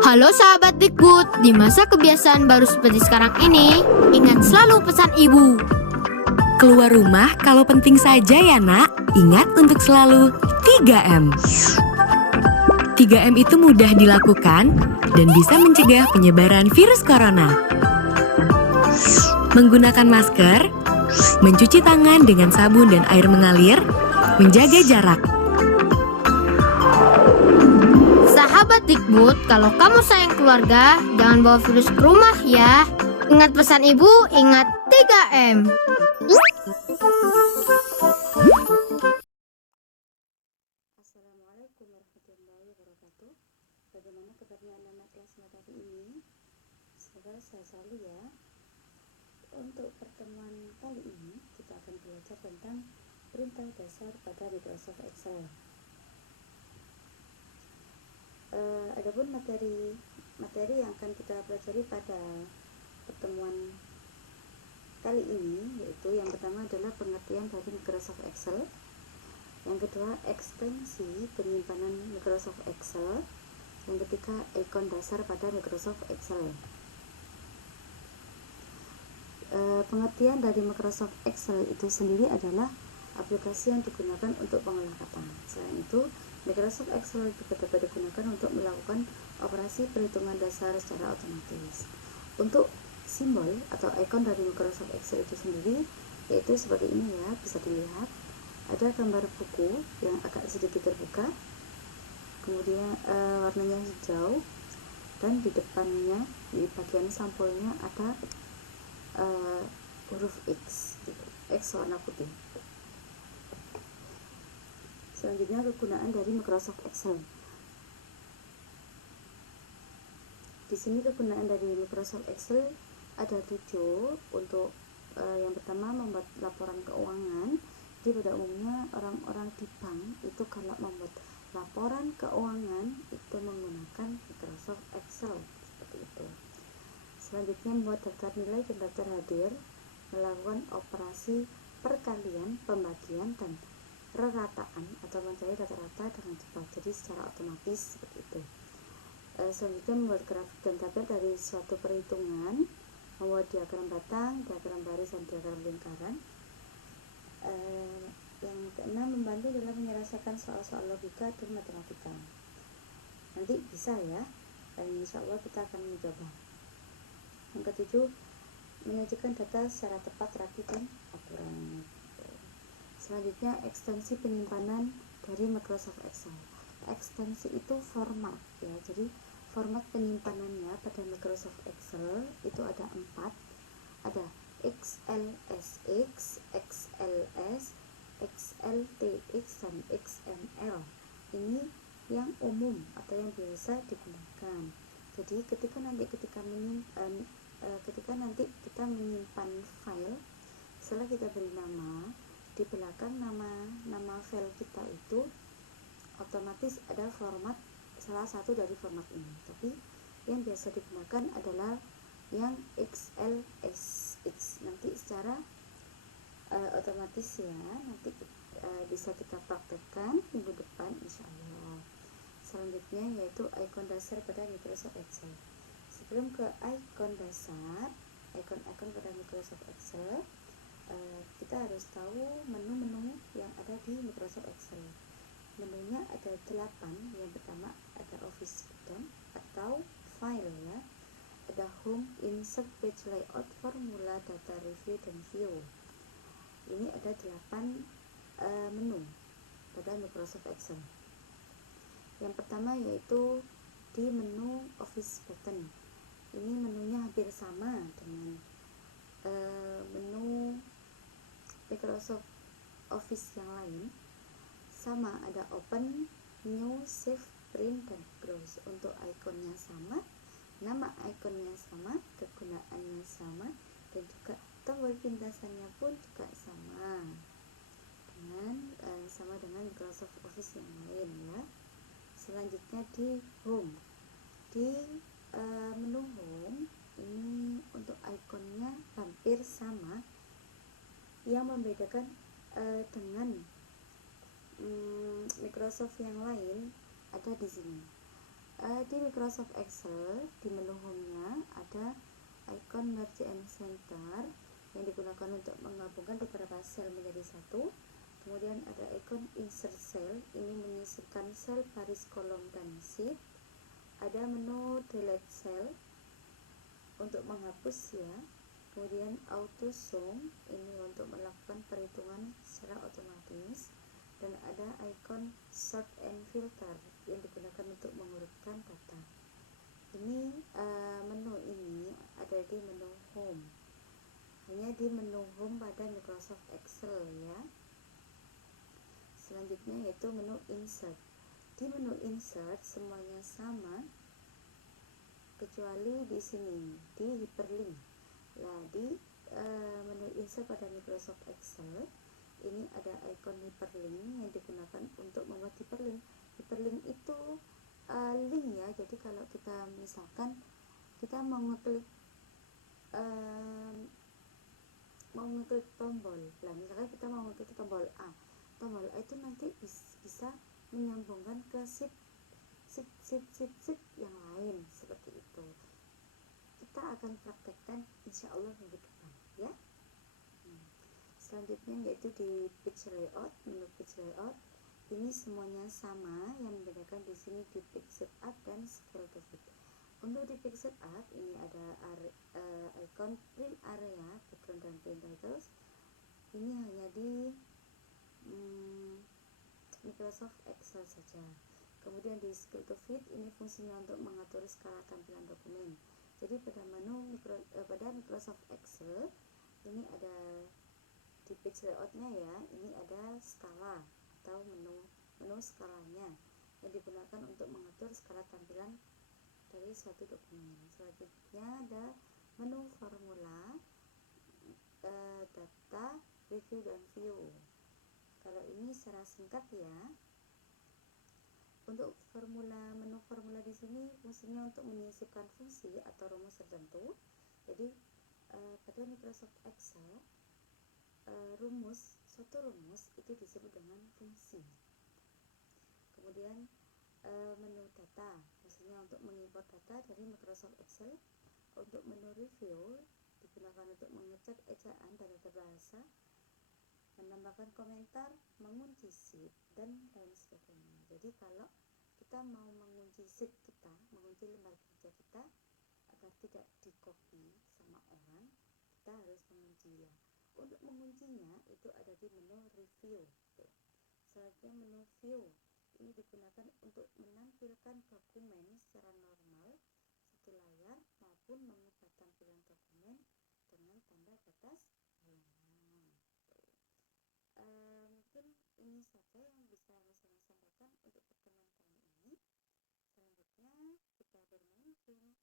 Halo sahabat Dikbud, di masa kebiasaan baru seperti sekarang ini, ingat selalu pesan ibu. Keluar rumah kalau penting saja ya nak. Ingat untuk selalu 3M. 3M itu mudah dilakukan dan bisa mencegah penyebaran virus corona. Menggunakan masker, mencuci tangan dengan sabun dan air mengalir, menjaga jarak. Sahabat Dikbud, kalau kamu sayang keluarga, jangan bawa virus ke rumah ya. Ingat pesan ibu, ingat 3M. Assalamualaikum warahmatullahi wabarakatuh. Bagaimana kabarnya anak-anak kelas 4 hari ini? Semoga sehat selalu ya. Untuk pertemuan kali ini kita akan belajar tentang perintah dasar pada Microsoft Excel. Adapun materi yang akan kita pelajari pada pertemuan kali ini yaitu yang pertama adalah pengertian dari Microsoft Excel. Yang kedua, ekstensi penyimpanan Microsoft Excel. Yang ketiga, ikon dasar pada Microsoft Excel. Pengertian dari Microsoft Excel itu sendiri adalah aplikasi yang digunakan untuk pengolah kata. Selain itu, Microsoft Excel juga dapat digunakan untuk melakukan operasi perhitungan dasar secara otomatis. Untuk simbol atau ikon dari Microsoft Excel itu sendiri yaitu seperti ini ya, bisa dilihat. Ada gambar buku yang agak sedikit terbuka, kemudian warnanya hijau, dan di depannya di bagian sampulnya ada huruf X warna putih. Selanjutnya kegunaan dari Microsoft Excel. Di sini kegunaan dari Microsoft Excel ada 7. Untuk yang pertama, membuat laporan keuangan. Jadi pada umumnya orang-orang di bank itu kalau membuat laporan keuangan itu menggunakan Microsoft Excel seperti itu. Selanjutnya, membuat daftar nilai dan daftar hadir, melakukan operasi perkalian, pembagian, dan rerataan atau mencari rata-rata dengan cepat, jadi secara otomatis seperti itu. Selanjutnya, membuat grafik dan tabel dari suatu perhitungan, membuat diagram batang, diagram baris, dan diagram lingkaran. Yang keenam, membantu dalam menyelesaikan soal-soal logika dan matematika. Nanti bisa ya, dan insya Allah kita akan mencoba. Yang ketujuh, menyajikan data secara tepat, rapi, dan akurat. Selanjutnya, ekstensi penyimpanan dari Microsoft Excel. Ekstensi itu format ya, jadi format penyimpanannya pada Microsoft Excel itu ada 4. Ada XLSX, XLS, XLTX, dan XML. Ini yang umum atau yang biasa digunakan. Jadi ketika nanti kita menyimpan file, setelah kita beri nama, di belakang nama file kita itu otomatis ada format, salah satu dari format ini. Tapi yang biasa digunakan adalah yang XLSX. Nanti secara otomatis ya, nanti bisa kita praktekkan minggu depan insya Allah. Selanjutnya yaitu ikon dasar pada Microsoft Excel. Sebelum ke ikon dasar, ikon-ikon pada Microsoft Excel, kita harus tahu menu-menu yang ada di Microsoft Excel. Menunya ada 8. Yang pertama ada Office button atau File ya. Ada Home, Insert, Page Layout, Formula, Data Review, dan View. Ini ada 8 menu pada Microsoft Excel. Yang pertama yaitu di menu Office button. Ini menunya hampir sama dengan menu Microsoft Office yang lain. Sama, ada Open, New, Save, Print, dan Close. Untuk ikonnya sama, nama ikonnya sama, kegunaannya sama, dan juga tombol pintasannya pun juga sama dengan Microsoft Office yang lain ya. Selanjutnya di Home. Di menu Home ini untuk ikonnya hampir sama. Yang membedakan dengan Microsoft yang lain ada di sini. Di Microsoft Excel di menu home-nya ada icon merge and center yang digunakan untuk menggabungkan beberapa sel menjadi satu. Kemudian ada icon insert cell, ini menyisipkan sel, baris, kolom, dan sheet. Ada menu delete cell untuk menghapus ya. Kemudian auto sum, ini untuk melakukan perhitungan secara otomatis. Dan ada icon sort and filter yang digunakan untuk mengurutkan data. Ini menu ini ada di menu home, hanya di menu home pada Microsoft Excel ya. Selanjutnya yaitu menu insert. Di menu insert semuanya sama kecuali di sini di hyperlink. Nah, di menu insert pada Microsoft Excel ini ada icon hyperlink yang digunakan untuk membuat hyperlink. Hyperlink itu link ya, jadi kalau kita misalkan kita mau ngeklik tombol, nah misalkan kita mau ngeklik tombol A itu nanti bisa menyambungkan ke sheet yang lain seperti itu. Kita akan praktekkan insya Allah minggu depan ya. Selanjutnya yaitu di page layout, menu page layout ini semuanya sama, yang membedakan di sini di pixel art dan scale to fit. Untuk di pixel art ini ada icon print area, background dan print titles. Ini hanya di Microsoft Excel saja. Kemudian di scale to fit ini fungsinya untuk mengatur skala tampilan dokumen. Jadi pada pada Microsoft Excel ini ada di page layoutnya ya, ini ada skala atau menu skalanya yang digunakan untuk mengatur skala tampilan dari suatu dokumen. Selanjutnya ada menu formula, data, review, dan view. Kalau ini secara singkat ya. Untuk menu formula di sini fungsinya untuk menyisipkan fungsi atau rumus tertentu. Jadi pada Microsoft Excel suatu rumus itu disebut dengan fungsi. Kemudian menu data, fungsinya untuk mengimport data dari Microsoft Excel. Untuk menu review digunakan untuk mengecek ejaan dan tata bahasa, menambahkan komentar, mengunci sheet, dan lain sebagainya. Jadi kalau kita mau mengunci sheet kita, mengunci lembar kerja kita agar tidak di copy sama orang, kita harus mengunci ya. Untuk menguncinya itu ada di menu review. Selanjutnya menu view, ini digunakan untuk menampilkan dokumen secara normal satu layar maupun mengubah tampilan dokumen dengan tanda batas halaman. Mungkin ini saja yang bisa saya sampaikan untuk pertemuan kali ini. Selanjutnya kita bermain game.